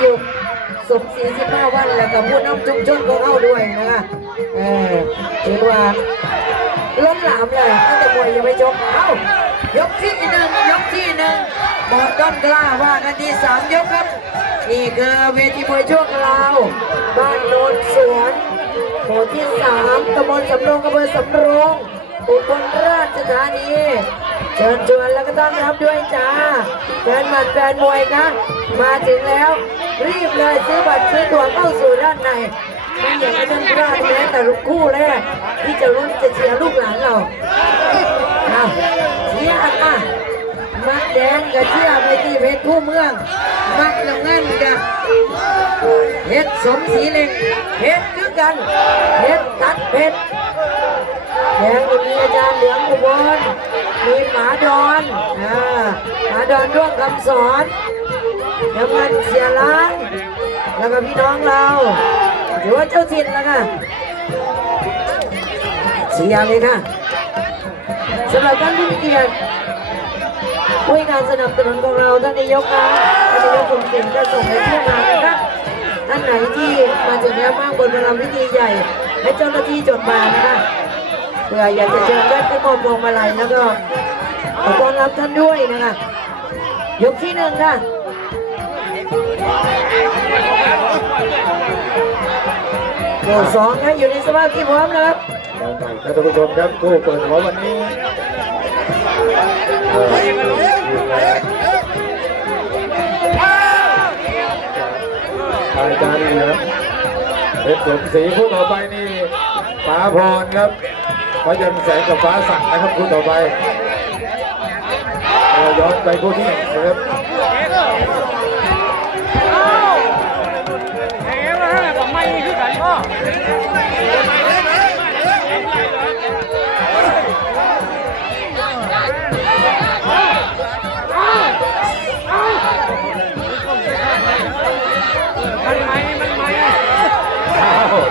อยู่สุขสีสิบห้าวันแล้วก็ผู้นำชุมชนของเขาด้วยนะคะเออถือว่าล้มหลามเลยตั้งแต่มวยยังไม่จบเอ้ายกที่หนึ่งยกที่หนึ่งบอดต้นกล้าว่ากันที่สามยกครับ นี่คือเวทีมวยชั่วคราว บ้านโนนสวนหมู่ที่สามตำบลสำโรงอำเภอสำโรงอุบลราชธานี เชิญชวนแล้วก็ต้อนรับด้วยจ้าแฟนหมัดแฟนมวยครับมาถึงแล้ว รีบเลยซื้อบัตรซื้อตั๋วเข้าสู่ด้านในไม่อย่ากให้นพลาดแม้แต่ลูกคู่แรกที่จะรุ้นจะเชียร์ลูกหลานเราเอาเชียร์อะมักแดงกับเชียร์ไปที่เพชรคู่เมือง มักน้ำเงินกับเพชรสมศรีเล็กเพชรคือกันเพชรตัดเพชรแดงมีอาจารย์เหลืองอุบล มีหมาดอนอ่าหมาดอนร่วมคำสอนน้ำมันเสียล้านแล้วก็พี่น้องเราถือว่าเจ้าถิ่นแล้วค่ะเสียร์เลยค่ะสำหรับท่านผู้มีเกียรติผู้การสนับสนุนของเราท่านนายกนะท่านนายกสมศิลป์จะส่งให้เที่ยวงานะคะท่านไหนที่มาถึงแล้วบ้างบนพลังพิธีใหญ่ให้เจ้าหน้าที่จดมานะคะ เพื่ออยากจะเชิญท่านไปมอบพวงมาลัยแล้วก็ขอต้อนรับท่านด้วยนะคะยกที่หนึ่งค่ะยกสองนะอยู่ในสภาพที่พร้อมนะครับเรารับท่านผู้ชมครับผู้เปิดหัววันนี้เอ่ออยู่ในรายการเหลืองเพชรสมศรีคู่ต่อไปนี่ฟ้าพรครับ พยันแสงกับฟ้าสั่งนะครับคู่ต่อไปเราย้อนไปคู่ที่หนึ่งนะครับอ้าว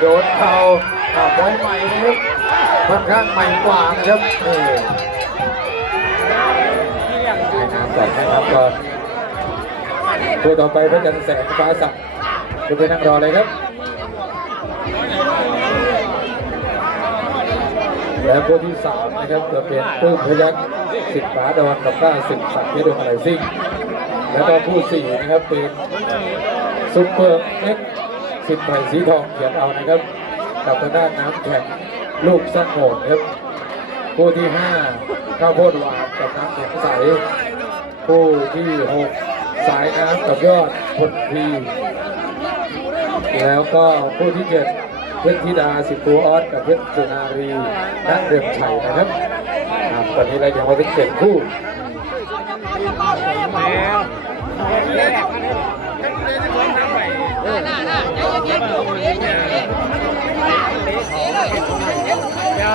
โดนเข่าอ้าวบอยใหม่นะครับ ค่อนข้างใหม่กว่านะครับนี่ให้น้ำก่อนให้น้ำก่อนคู่ต่อไปพระจันทร์แสงฟ้าสักจะไปนั่งรอเลยครับ แล้วคู่ที่สามนะครับจะเป็นปื้มพยักสิทธิ์ฝาดอนกับก้าสิทธิ์สักดิ์ดวงอะไรซิ่งแล้วก็คู่สี่นะครับเป็นซุปเปอร์เอ็กสิทธิ์ไผ่สีทองเขียนเอานะครับ กับทางด้านน้ำแข็ง ลูกสงโงดครับคู่ที่ห้าข้าวโพดหวานกับน้ำแข็งใสคู่ที่หกสายน้ำกับยอดพลพีแล้วก็คู่ที่เจ็ดเพชรธิดาสิบปูออสกับเพชรสุนารีนักเรืองชัยนะครับตอนนี้เรายังม่เป็นเจ็ดคู่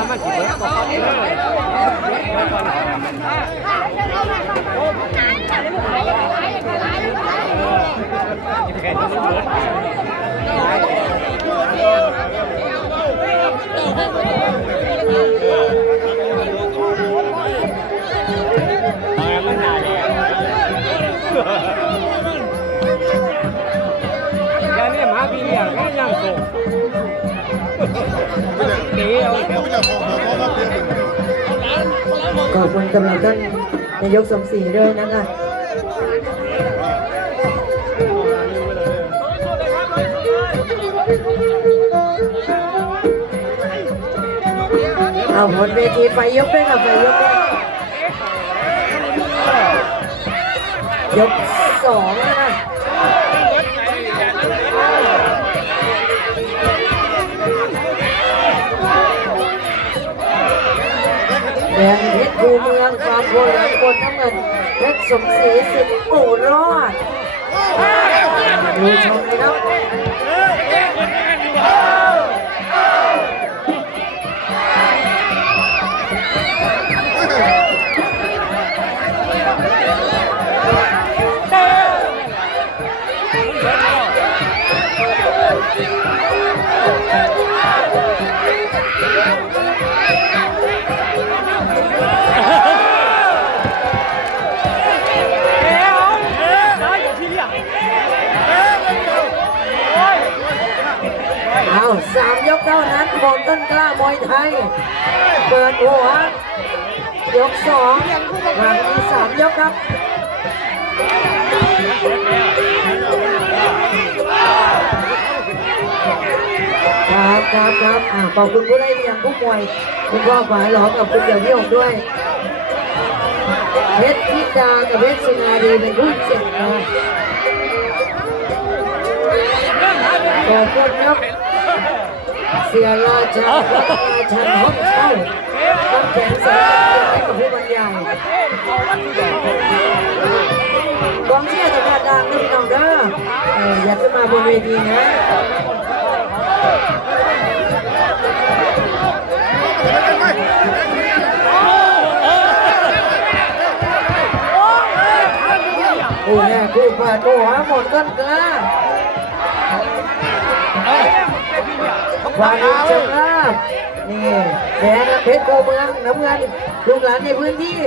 มันสเบิดบ่เข้ามันกันหาวลที่ mah biar kan yang tu. Dia ขอบคุณกำลังท่านนายกสมศรีด้วยนะคะเอาหมดเวทีไฟยกด้วยค่ะไฟยกด้วยยกสองนะคะ แดงเพชรภูเมืองความโพเหลคนน้ำเงินเพชรสมศรีสิทธิ์ปู่รอดดูชมเลยครับ สามยกเท่านั้นหมดต้นกล้ามวยไทย เปิดหัวยกสองหลังที่สามยกครับครับครับครับอ่าขอบคุณผู้ได้เรียงผู้มวยคุณพ่อฝาหลอกับคุณเดี่ยวพี่หงด้วยเพชรพิดากับเพชรสุนารีเป็นผู้เจ็บนะขอบคุณครับ เสียราชาราชันห้องเช่าตั้งแขนสายให้กับผู้บรรยายกองเชียร์จะมาดังนะพี่น้องเด้อเอออย่าขึ้นมาบนเวทีนะคู่แรกคู่เปิดตัวหมดต้นกล้า ควานิชลาบนี่แดงเพชรโกเมืองน้ำเงินลูกหลานในพื้นที่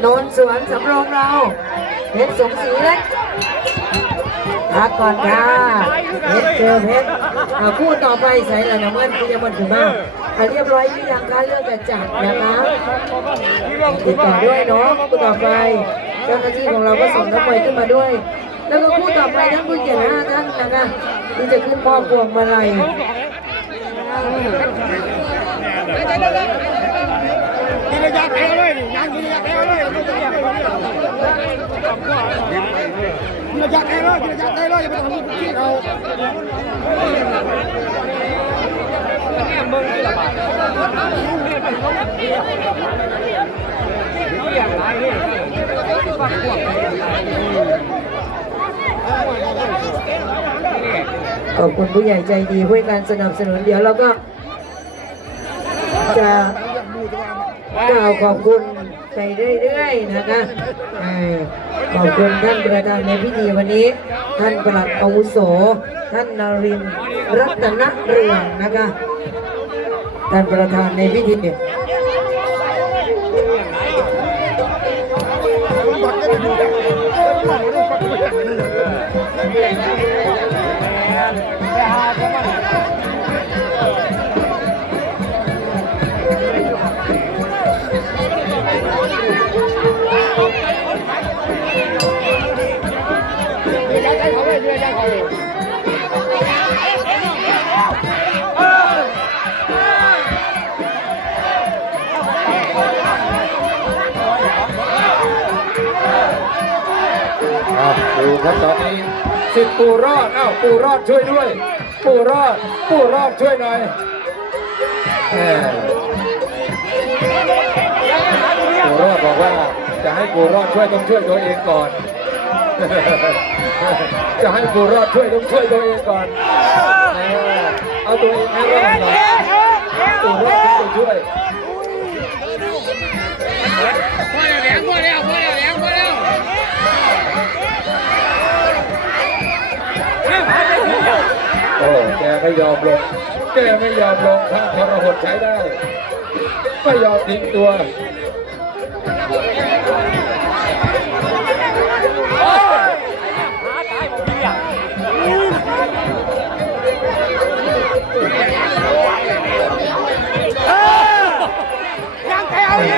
โนนสวนสำโรงเราเพชรสมศรีเล็กพักก่อนค่ะเพชรเจอเพชรอ่าคู่ต่อไปใส่ละน้ำเงินที่จะมันถึงมาอ่าเรียบร้อยหรือยังคะเรื่องจะจัดนะคะติดต่อด้วยเนาะคู่ต่อไปเจ้าหน้าที่ของเราก็ส่งนักมวยขึ้นมาด้วย แล้วก็คู่ต่อไปท่านผู้เกียรติห้าท่านนะคะที่จะขึ้นมอบพวงมาลัย กินระยะแพ้เลยยังกินระยะแพ้เลยกินระยะแพ้เลยกินระยะแพ้เลยกินระยะแพ้เลยอย่าไปทำที่เขาเนี่ยมึงที่ละบาทอย่างไรเนี่ยฟังพวก อบคุณผู้ใหญ่ใจดีให้การสนับสนุน เดี๋ยวเราก็ จะกล่าวขอบคุณไปเรื่อยๆนะคะขอบคุณท่านประธานในพิธีวันนี้ ท่านประหลัดอาวุโส ท่านนารินรัตนเรืองนะคะ ท่านประธานในพิธี อ้าวดูครับตอนนี้สิทธิ์ปูรอดอ้าวปูรอดช่วยด้วย ปู่รอดปู่รอดช่วยหน่อยปู่รอดบอกว่า จะให้ปู่รอดช่วยต้องช่วยตัวเองก่อน จะให้ปู่รอดช่วยต้องช่วยตัวเองก่อน เอาตัวเองให้รอดก่อนปู่รอดถึงจะช่วยพอแล้วพอแล้วพอแล้วพอแล้ว โอ้แกไม่ยอมลงแกไม่ยอมลงถ้าทรหดใช้ได้ไม่ยอมทิ้งตัว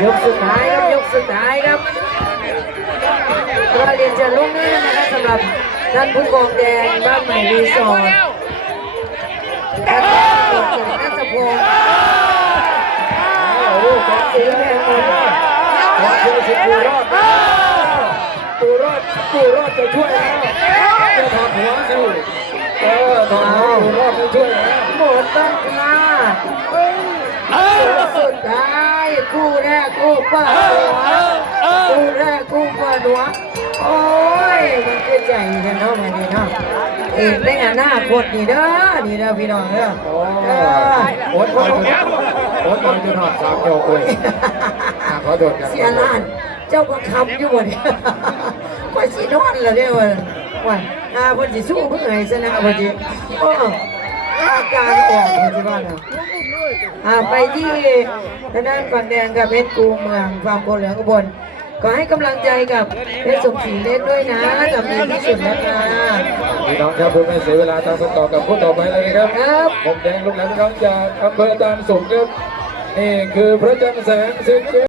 ยกสุดท้ายครับยกสุดท้ายครับก็เรียนเชิญลูกหน้านะครับสำหรับท่านผู้กองแดงบ้านใหม่รีสอร์ท ท่านผู้กองแดงนัทพงศ์โอ้โหของสีแดงหมดเลยขอบคุณสิปูรอดปูรอดปูรอดจะช่วยแล้วจะถอดหัวสิเออถอดหัวปูรอดจะช่วยแล้วหมดต้นกล้าสุดท้ายคู่แรกคู่ปิดหัวคู่แรกคู่ปิดหัวโอ้ ยมันคือใจกันเนาะมันนี่เนาะเอกได้งานหน้าโคตรนี่เด้อนี่เด้อพี่น้องเด้อโอ้เออโอ๊ตมาจะโอ๊ตมาจะถอดสามโยกเลยขอโทษกันเสียล้านเจ้าก็คำอยู่บ่เนี่ยกว่าสินอนละเนี่ยวันวันอาพิ่นสิสู้เพิ่นให้ชนะพิ่นสิโอ้อาการออกเพิ่นสิว่าน่ะอ่าไปที่ทางด้านฝั่งแดงกับเพชรกูเมืองฝั่งโคเหลืองอุบล ขอให้กำลังใจกับเพชรสมศรีเล็กด้วยนะกับดีที่สุดนะคะพี่น้องครับเพื่อไม่เสียเวลาตามกันต่อกับผู้ต่อไปเลยนะครับครับผมแดงลูกหลานพี่น้องจากอำเภอตานสุขครับนี่คือพระจันทร์แสงสิทธิ์